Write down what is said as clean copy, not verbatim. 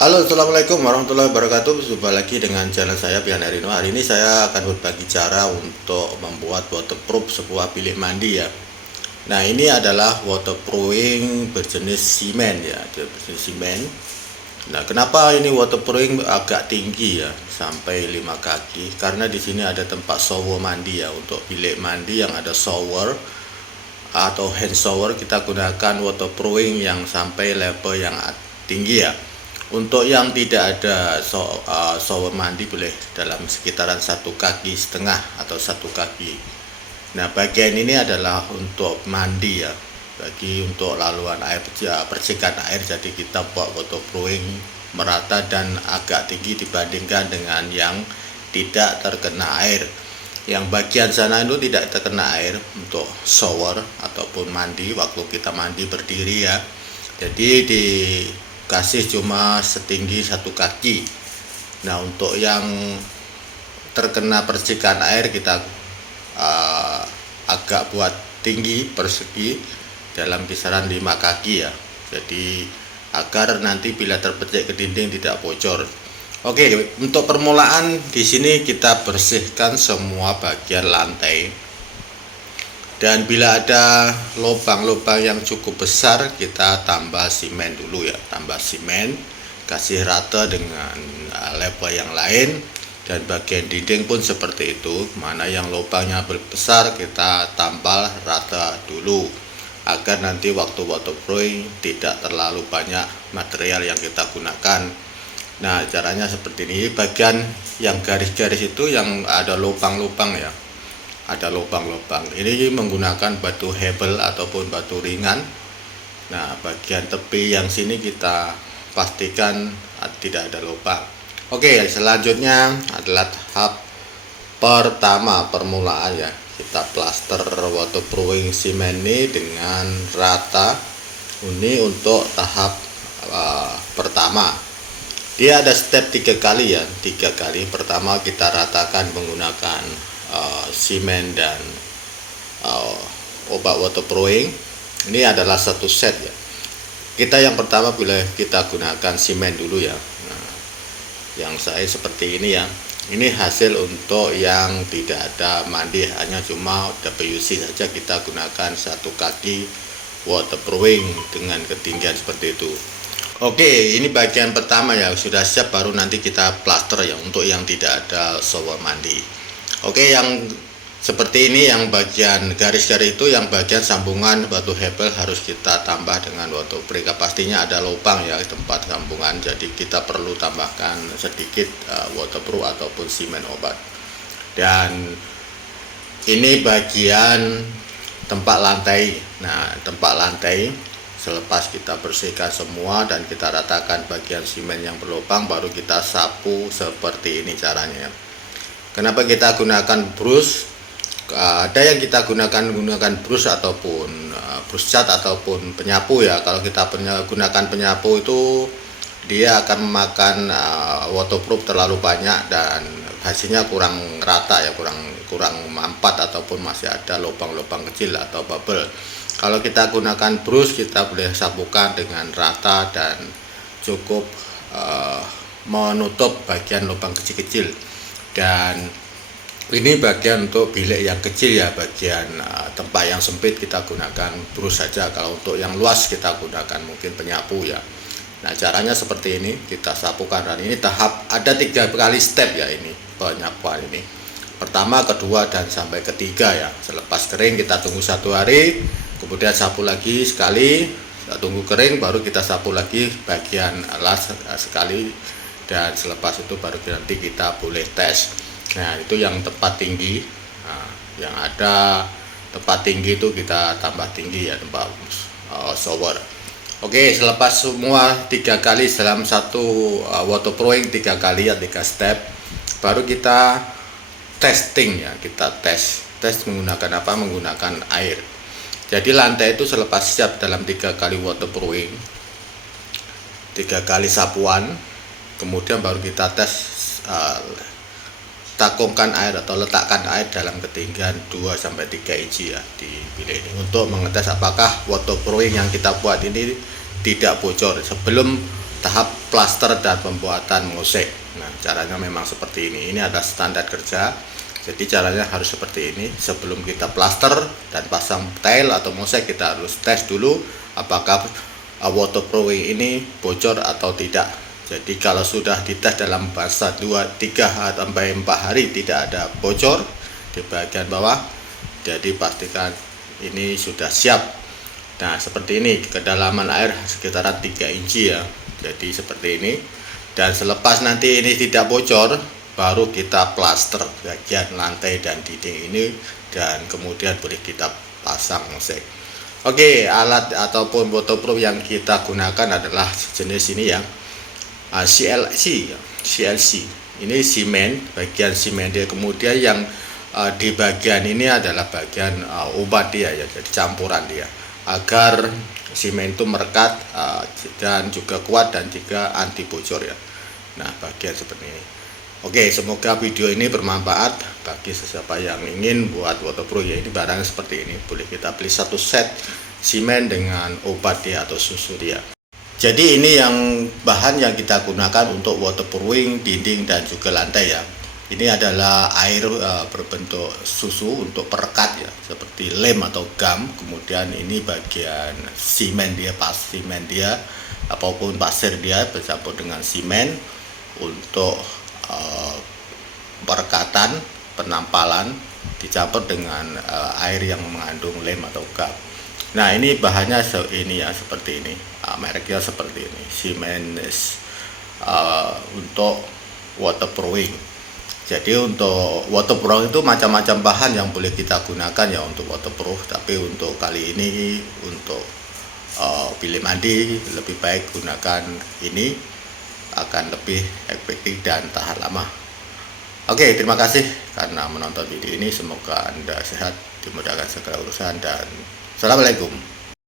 Halo, assalamualaikum warahmatullahi wabarakatuh. Jumpa lagi dengan channel saya Pian Erino. Hari ini saya akan berbagi cara untuk membuat waterproof sebuah bilik mandi ya. Nah, ini adalah waterproofing berjenis semen ya, berjenis semen. Nah, kenapa ini waterproofing agak tinggi ya, sampai 5 kaki? Karena di sini ada tempat shower mandi ya. Untuk bilik mandi yang ada shower atau hand shower, kita gunakan waterproofing yang sampai level yang tinggi ya. Untuk yang tidak ada shower mandi boleh dalam sekitaran 1,5 kaki atau 1 kaki. Nah, bagian ini adalah untuk mandi ya, bagi untuk laluan air, percikan air. Jadi kita buat waterproofing merata dan agak tinggi dibandingkan dengan yang tidak terkena air. Yang bagian sana itu tidak terkena air untuk shower ataupun mandi waktu kita mandi berdiri ya. Jadi dikasih cuma setinggi 1 kaki. Nah, untuk yang terkena percikan air kita agak buat tinggi persegi dalam kisaran 5 kaki ya. Jadi agar nanti bila terpecik ke dinding tidak bocor. Oke, untuk permulaan di sini kita bersihkan semua bagian lantai. Dan bila ada lubang-lubang yang cukup besar, kita tambah semen dulu ya, tambah semen, kasih rata dengan level yang lain. Dan bagian dinding pun seperti itu, mana yang lubangnya besar kita tambal rata dulu, agar nanti waktu waterproofing tidak terlalu banyak material yang kita gunakan. Nah, caranya seperti ini. Bagian yang garis-garis itu yang ada lubang-lubang ya, ada lubang-lubang ini menggunakan batu hebel ataupun batu ringan. Nah, bagian tepi yang sini kita pastikan tidak ada lubang. Oke, selanjutnya adalah tahap pertama, permulaan ya. Kita plaster waterproofing semen ini dengan rata. Ini untuk tahap pertama. Dia ada step 3 kali ya, 3 kali. Pertama kita ratakan menggunakan semen dan obat waterproofing. Ini adalah satu set ya. Kita yang pertama boleh kita gunakan semen dulu ya. Nah, yang saya seperti ini ya. Ini hasil untuk yang tidak ada mandi, hanya cuma WC saja. Kita gunakan 1 kaki waterproofing dengan ketinggian seperti itu. Oke, ini bagian pertama ya, sudah siap, baru nanti kita plaster ya untuk yang tidak ada shower mandi. Oke, yang seperti ini, yang bagian garis-garis itu, yang bagian sambungan batu hebel harus kita tambah dengan waterproofing. Pastinya ada lubang ya tempat sambungan, jadi kita perlu tambahkan sedikit waterproof ataupun semen obat. Dan ini bagian tempat lantai. Nah, tempat lantai selepas kita bersihkan semua dan kita ratakan bagian semen yang berlubang, baru kita sapu seperti ini caranya. Kenapa kita gunakan brush? Ada yang kita gunakan brush ataupun brush cat ataupun penyapu ya. Kalau kita gunakan penyapu itu dia akan memakan waterproof terlalu banyak dan hasilnya kurang rata ya, kurang mampat ataupun masih ada lubang-lubang kecil atau bubble. Kalau kita gunakan brush, kita boleh sapukan dengan rata dan cukup menutup bagian lubang kecil-kecil. Dan ini bagian untuk bilik yang kecil ya, bagian tempat yang sempit kita gunakan brush saja. Kalau untuk yang luas kita gunakan mungkin penyapu ya. Nah, caranya seperti ini, kita sapukan. Dan ini tahap ada 3 kali step ya, ini penyapuan ini. Pertama, kedua, dan sampai ketiga ya. Selepas kering kita tunggu 1 hari, kemudian sapu lagi sekali, tunggu kering, baru kita sapu lagi bagian las sekali, dan selepas itu baru nanti kita boleh tes. Nah, itu yang tempat tinggi. Nah, yang ada tempat tinggi itu kita tambah tinggi ya, tempat shower. Oke, selepas semua 3 kali dalam satu waterproofing 3 kali ya, 3 step, baru kita testing ya. Kita tes menggunakan apa? Menggunakan air. Jadi lantai itu selepas siap dalam 3 kali waterproofing, 3 kali sapuan, kemudian baru kita tes, takungkan air atau letakkan air dalam ketinggian 2-3 inci ya di bilik ini, untuk mengetes apakah waterproofing yang kita buat ini tidak bocor. Sebelum tahap plaster dan pembuatan mozaik. Nah, caranya memang seperti ini. Ini ada standar kerja. Jadi caranya harus seperti ini. Sebelum kita plaster dan pasang tile atau mozaik, kita harus tes dulu apakah waterproofing ini bocor atau tidak. Jadi kalau sudah dites dalam masa 2, 3 sampai 4 hari tidak ada bocor di bagian bawah, jadi pastikan ini sudah siap. Nah, seperti ini, kedalaman air sekitaran 3 inci ya. Jadi seperti ini. Dan selepas nanti ini tidak bocor, baru kita plaster bagian lantai dan dinding ini, dan kemudian boleh kita pasang mozaik. Oke, alat ataupun waterproof yang kita gunakan adalah jenis ini ya, CLC. Ini semen, bagian semen dia. Kemudian yang di bagian ini adalah bagian obat dia ya, jadi campuran dia, agar semen itu merekat dan juga kuat dan juga anti bocor ya. Nah, bagian seperti ini. Oke, semoga video ini bermanfaat bagi siapa yang ingin buat waterproof ya. Ini barang seperti ini, boleh kita beli satu set semen dengan obat dia atau susu dia. Jadi ini yang bahan yang kita gunakan untuk waterproofing dinding dan juga lantai ya. Ini adalah air berbentuk susu untuk perekat ya, seperti lem atau gum. Kemudian ini bagian semen dia, semen dia apapun pasir dia bercampur dengan semen untuk perekatan, penampalan, dicampur dengan air yang mengandung lem atau gum. Nah, ini bahannya ini ya, seperti ini, mereknya seperti ini, semen untuk waterproofing. Jadi untuk waterproof itu macam-macam bahan yang boleh kita gunakan ya untuk waterproof, tapi untuk kali ini untuk bilik mandi lebih baik gunakan ini, akan lebih efektif dan tahan lama. Oke, terima kasih karena menonton video ini. Semoga Anda sehat, dimudahkan segala urusan, dan assalamualaikum.